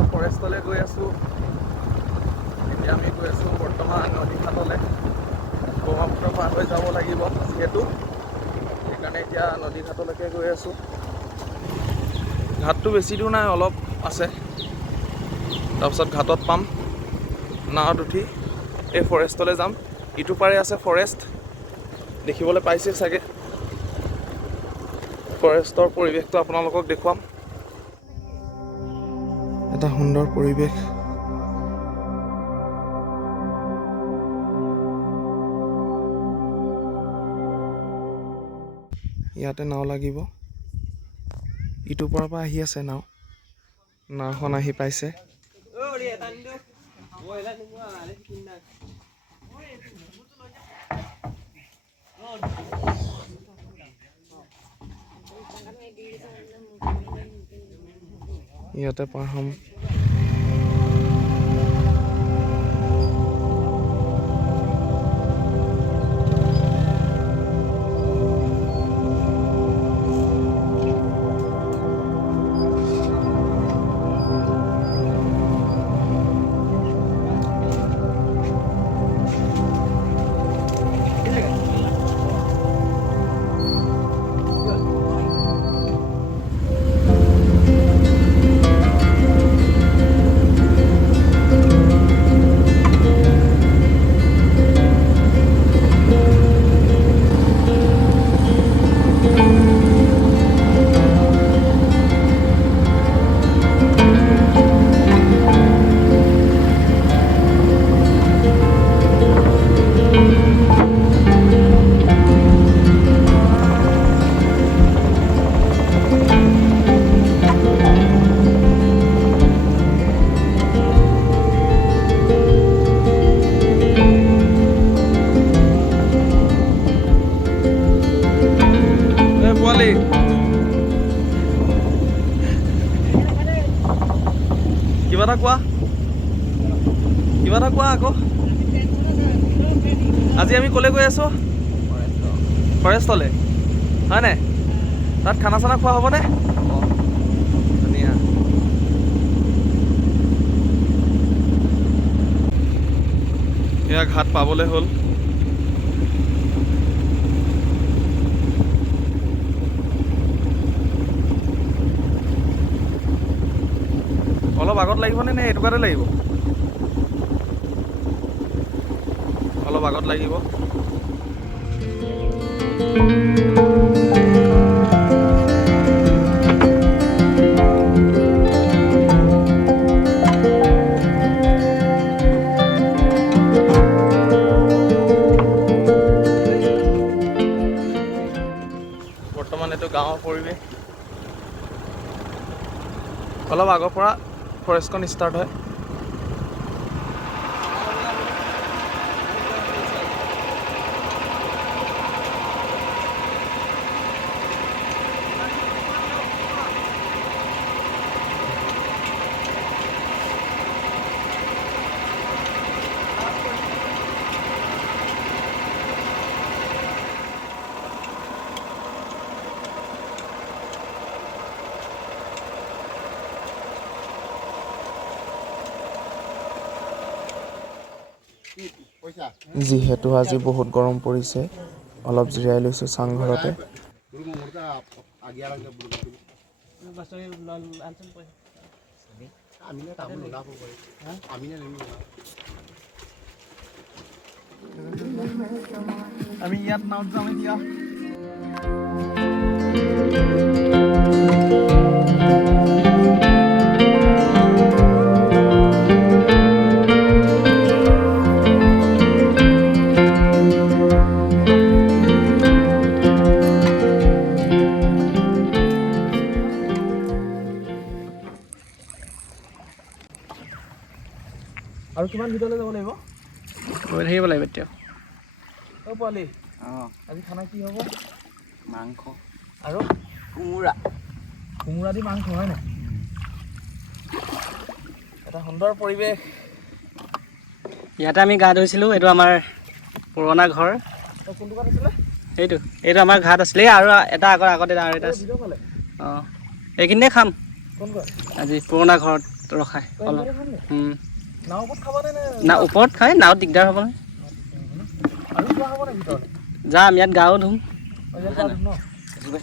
এতিয়া ফৰেষ্টলৈ গৈ আছোঁ। এতিয়া আমি গৈ আছোঁ বৰ্তমান নদী ঘাটলৈ। ব্ৰহ্মপুত্ৰ পাৰ হৈ যাব লাগিব যিহেতু, সেইকাৰণে এতিয়া নদী ঘাটলৈকে গৈ আছোঁ। ঘাটটো বেছি দূৰ নাই, অলপ আছে। তাৰপিছত ঘাটত পাম, নাৱত উঠি এই ফৰেষ্টলৈ যাম। ইটো পাৰে আছে ফৰেষ্ট, দেখিবলৈ পাইছে চাগে। ফৰেষ্টৰ পৰিৱেশটো আপোনালোকক দেখুৱাম। এটা সুন্দৰ পৰিৱেশ। ইয়াতে নাও লাগিব। ইটোৰ পৰা আহি আছে নাও। নাওখন আহি পাইছে। ইয়াতে পাৰ হ'ম। কিবা এটা কোৱা আকৌ। আজি আমি ক'লে গৈ আছোঁ? ফৰেষ্টলৈ, হয় নাই? তাত খানা চানা খোৱা হ'বনে? ধুনীয়া। এয়া ঘাট পাবলৈ হ'ল। অলপ আগত লাগিবনে নে এইটুকুৰাতে লাগিব? অলপ আগত লাগিব। বৰ্তমান এইটো গাঁৱৰ পৰিৱেশ। অলপ আগৰ পৰা ফৰেষ্টখন ষ্টাৰ্ট হয়। যিহেতু আজি বহুত গৰম পৰিছে, অলপ জিৰাই লৈছোঁ চাংঘৰতে। আমি ইয়াত নাওত যাম এতিয়া। আৰু কিমান ভিতৰলৈ যাব লাগিব? গৈ থাকিব লাগিব এতিয়া। অ' পোৱালি, আজি খানা কি হ'ব? মাংস আৰু কোমোৰা। কোমোৰা দি মাংস, হয় নাই? এটা সুন্দৰ পৰিৱেশ। ইয়াতে আমি গা ধুইছিলোঁ। এইটো আমাৰ পুৰণা ঘৰ। কোনটো ঘৰ আছিলে? এইটো আমাৰ ঘাট আছিলে। আৰু এটা আগতে আৰু এটা আছে। অঁ, এইখিনিতে খাম কোন ঘৰ? আজি পুৰণা ঘৰত। ৰখাই অলপ নাও ওপৰত খাবনে নে না ওপৰত খাই নাৱত দিগদাৰ হ'ব নহয় আৰু যোৱা হ'ব নে ভিতৰলৈ যাম ইয়াত গাও ধুম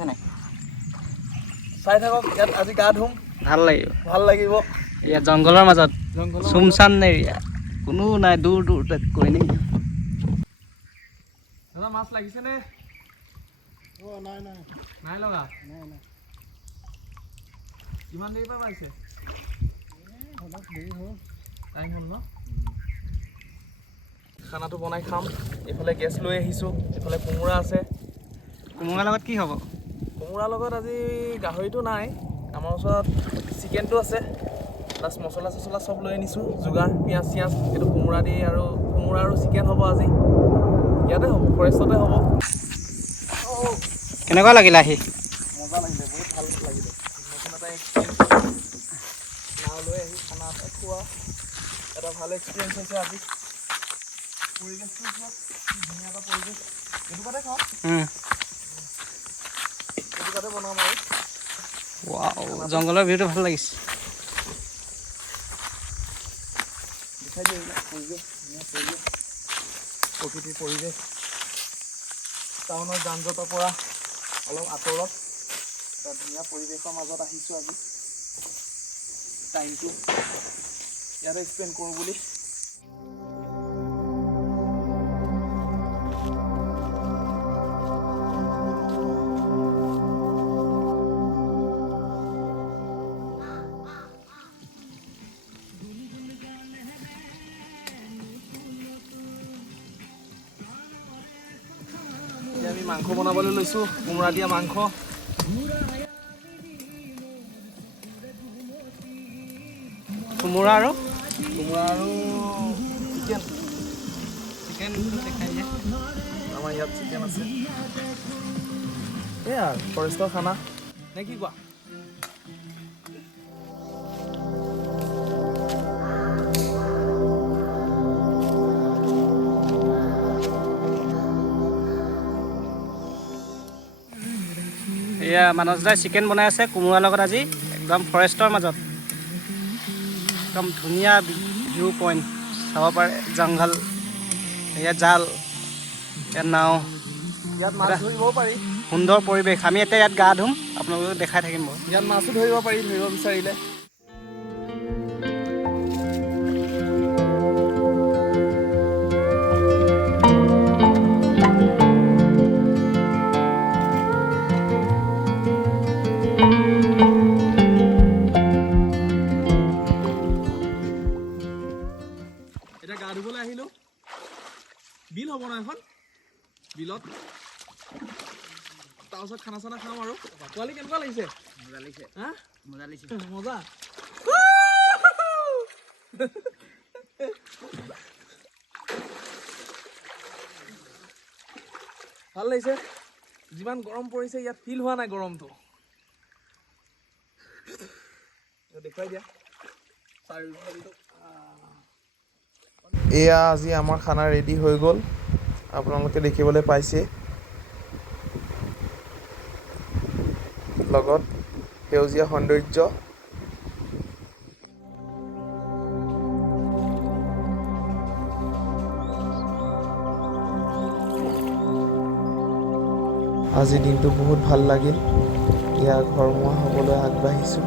নাই চাই থাকক ইয়াত আজি গা ধুম ভাল লাগিব ইয়াত জংঘলৰ মাজত জংঘলৰ চুমচান এৰিয়া কোনো নাই দূৰ দূৰ কৈ নেকি দাদা মাছ লাগিছে নে নাই লগা কিমান দেৰি পৰা পাইছে টাইম হ'ল ন খানাটো বনাই খাম এইফালে গেছ লৈ আহিছোঁ এইফালে কোমোৰা আছে কোমোৰাৰ লগত কি হ'ব কোমোৰাৰ লগত আজি গাহৰিটো নাই আমাৰ ওচৰত চিকেনটো আছে প্লাছ মছলা চছলা চব লৈ আনিছোঁ যোগাৰ পিঁয়াজ চিয়াজ এইটো কোমোৰা দি আৰু কোমোৰা আৰু চিকেন হ'ব আজি ইয়াতে হ'ব ফৰেষ্টতে হ'ব কেনেকুৱা লাগিলে আহি মজা লাগিলে বহুত ভাল লাগিলে নতুন এটা এক্সপিৰিয়েঞ্চ নাও লৈ আহি খানা এটা খোৱা এটা ভাল এক্সপিৰিয়েঞ্চ হৈছে আজি পৰিৱেশটো চোৱা কি ধুনীয়া এটা পৰিৱেশ এইটো কাতে খাওঁ এইটো কাতে বনাম আৰু জংঘলৰ ভিউটো ভাল লাগিছে দেখাই দিয়ে এইবিলাক পৰিৱেশ ধুনীয়া পৰিৱেশ প্ৰকৃতিৰ পৰিৱেশ টাউনৰ যান জঁটৰ পৰা অলপ আঁতৰত এটা ধুনীয়া পৰিৱেশৰ মাজত আহিছোঁ আজি টাইমটো ইয়াতে স্পেণ্ড কৰোঁ বুলি আমি মাংস বনাবলৈ লৈছোঁ কোমোৰা দিয়া মাংস কোমোৰা আৰু চিকেন চিকেন দেখাই দিয়ে আমাৰ ইয়াত চিকেন আছে এয়া ফৰেষ্টৰ খানা নে কি কোৱা এয়া মানস দাই চিকেন বনাই আছে কোমোৰাৰ লগত আজি একদম ফৰেষ্টৰ মাজত একদম ধুনীয়া ভিউ পইণ্ট চাব পাৰে জংঘল ইয়াত জাল ইয়াত নাও ইয়াত মাছ ধৰিব পাৰি সুন্দৰ পৰিৱেশ আমি এতিয়া ইয়াত গা ধুম আপোনালোকক দেখাই থাকিম বাৰু ইয়াত মাছো ধৰিব পাৰি ধৰিব বিচাৰিলে এতিয়া গা ধুবলৈ আহিলোঁ বিল হ'ব ন এখন বিলত তাৰপিছত খানা চানা খাম আৰু পোৱালি কেনেকুৱা লাগিছে মজা লাগিছে হা মজা লাগিছে মজা ভাল লাগিছে যিমান গৰম পৰিছে ইয়াত ফিল হোৱা নাই গৰমটো দেখুৱাই দিয়া এয়া আজি আমাৰ খানা ৰেডি হৈ গ'ল আপোনালোকে দেখিবলৈ পাইছে লগত সেউজীয়া সৌন্দৰ্য আজি দিনটো বহুত ভাল লাগিল ইয়াৰ ঘৰমুৱা হ'বলৈ আগবাঢ়িছোঁ